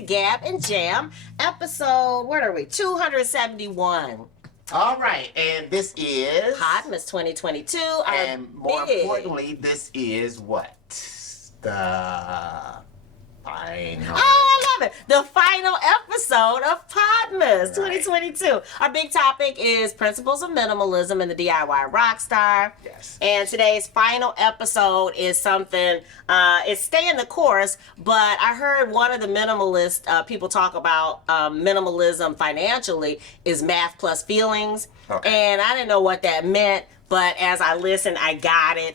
to Gab and Jam, episode, what are we, 271. All right, and this is Podmas 2022. And more importantly, this is what? The final. Oh, I love it. The final episode of Podmas 2022. Our big topic is principles of minimalism and the D.I.Y. rockstar. Yes. And today's final episode is something, it's staying the course, but I heard one of the minimalist people talk about minimalism financially is math plus feelings. Okay. And I didn't know what that meant, but as I listened, I got it.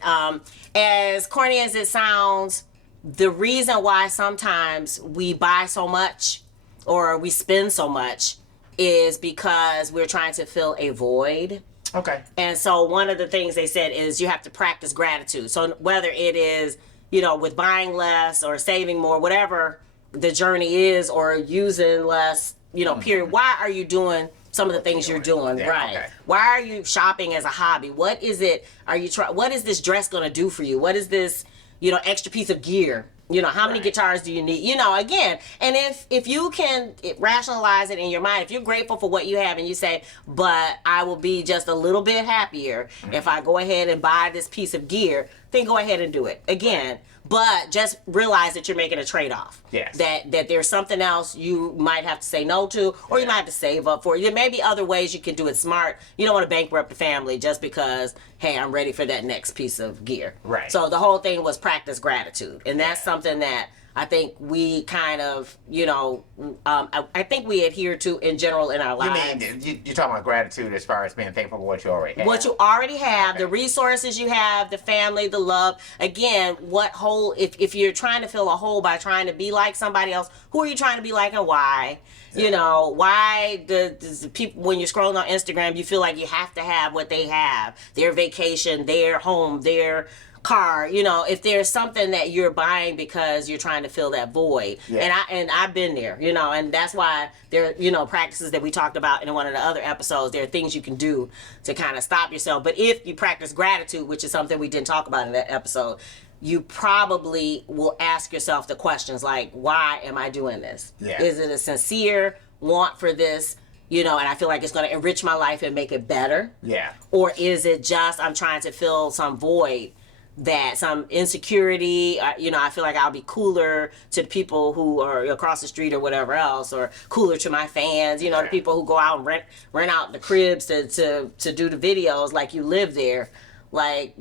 As corny as it sounds, the reason why sometimes we buy so much or we spend so much is because we're trying to fill a void. Okay. And so one of the things they said is you have to practice gratitude. So whether it is, you know, with buying less or saving more, whatever the journey is, or using less, you know, period. Why are you doing some of the things you're doing? Yeah, right. okay. Why are you shopping as a hobby? What is it? What is this dress going to do for you? What is this, you know, extra piece of gear? You know, how many guitars do you need? You know, again, and if you can rationalize it in your mind, if you're grateful for what you have and you say, but I will be just a little bit happier if I go ahead and buy this piece of gear, then go ahead and do it. Again, but just realize that you're making a trade-off. Yes. That there's something else you might have to say no to, or you might have to save up for. There may be other ways you can do it smart. You don't want to bankrupt the family just because, hey, I'm ready for that next piece of gear. Right. So the whole thing was practice gratitude. And that's something that I think we kind of, you know, I think we adhere to in general in our lives. You're talking about gratitude as far as being thankful for what you already have. What you already have, the resources you have, the family, the love. Again, what hole, if you're trying to fill a hole by trying to be like somebody else, who are you trying to be like and why? You know, why the people, when you're scrolling on Instagram, you feel like you have to have what they have, their vacation, their home, their car. You know, if there's something that you're buying because you're trying to fill that void. And I've been there, you know, and that's why there, you know, practices that we talked about in one of the other episodes, there are things you can do to kind of stop yourself. But if you practice gratitude, which is something we didn't talk about in that episode, you probably will ask yourself the questions like, why am I doing this? Yeah. Is it a sincere want for this? You know, and I feel like it's going to enrich my life and make it better. Yeah. Or is it just I'm trying to fill some void, that some insecurity, you know, I feel like I'll be cooler to the people who are across the street or whatever else, or cooler to my fans, you know, the people who go out and rent out the cribs to do the videos like you live there. Like,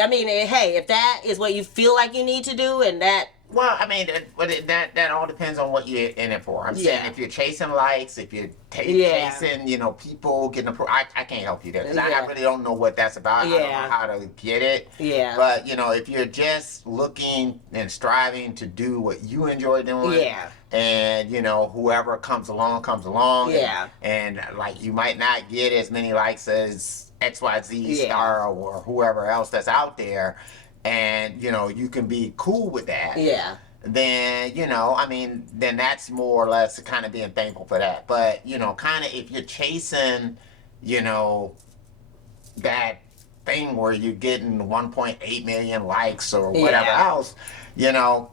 I mean, hey, if that is what you feel like you need to do, and that. Well, I mean, that all depends on what you're in it for. I'm saying if you're chasing likes, if you're chasing, you know, people getting I can't help you there because I really don't know what that's about. I don't know how to get it. Yeah. But, you know, if you're just looking and striving to do what you enjoy doing. And, you know, whoever comes along. And like, you might not get as many likes as XYZ star or whoever else that's out there. And, you know, you can be cool with that. Yeah. Then, you know, I mean, then that's more or less kind of being thankful for that. But, you know, kind of if you're chasing, you know, that thing where you're getting 1.8 million likes or whatever else, you know,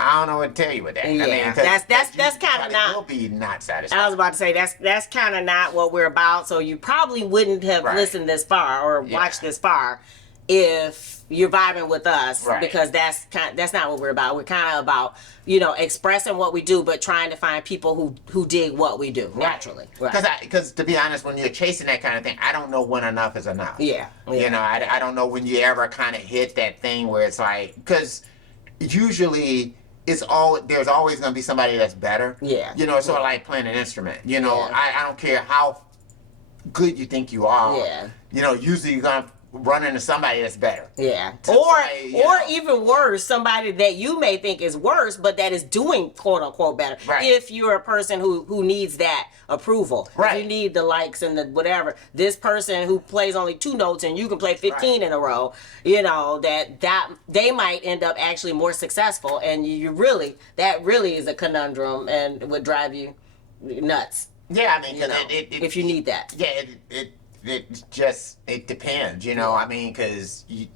I don't know what to tell you with that. Yeah, I mean, that's kind of not. Will be not satisfied. I was about to say that's kind of not what we're about. So you probably wouldn't have listened this far or watched this far if you're vibing with us, because that's not what we're about. We're kind of about, you know, expressing what we do, but trying to find people who dig what we do naturally. Because to be honest, when you're chasing that kind of thing, I don't know when enough is enough. You know, I don't know when you ever kind of hit that thing where it's like, because usually there's always going to be somebody that's better. You know, it's sort of like playing an instrument. You know, I don't care how good you think you are. You know, usually you're going to run into somebody that's better. Or even worse, somebody that you may think is worse, but that is doing quote unquote better. If you're a person who needs that approval. If you need the likes and the whatever. This person who plays only 2 notes and you can play 15 in a row, you know, that they might end up actually more successful, and that really is a conundrum and would drive you nuts. I mean, if you need that. it depends, you know. I mean, because you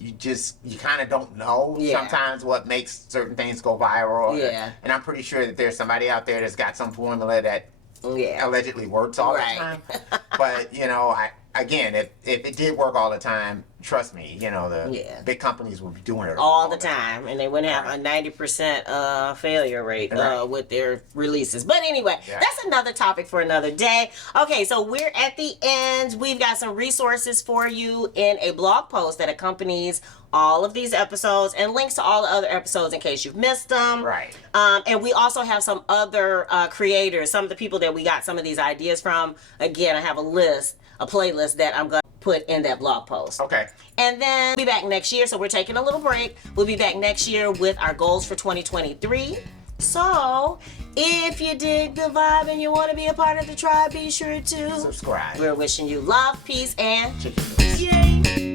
kind of don't know sometimes what makes certain things go viral. And I'm pretty sure that there's somebody out there that's got some formula that allegedly works all the time. But you know, again, if it did work all the time, trust me, you know, the big companies would be doing it all the time, and they wouldn't have a 90% failure rate with their releases. But anyway, that's another topic for another day. Okay, so we're at the end. We've got some resources for you in a blog post that accompanies all of these episodes and links to all the other episodes in case you've missed them. And we also have some other creators, some of the people that we got some of these ideas from. Again, I have a playlist that I'm going to put in that blog post. And then we'll be back next year. So we're taking a little break. We'll be back next year with our goals for 2023. So if you dig the vibe and you want to be a part of the tribe, be sure to subscribe. We're wishing you love, peace, and chicken. yay.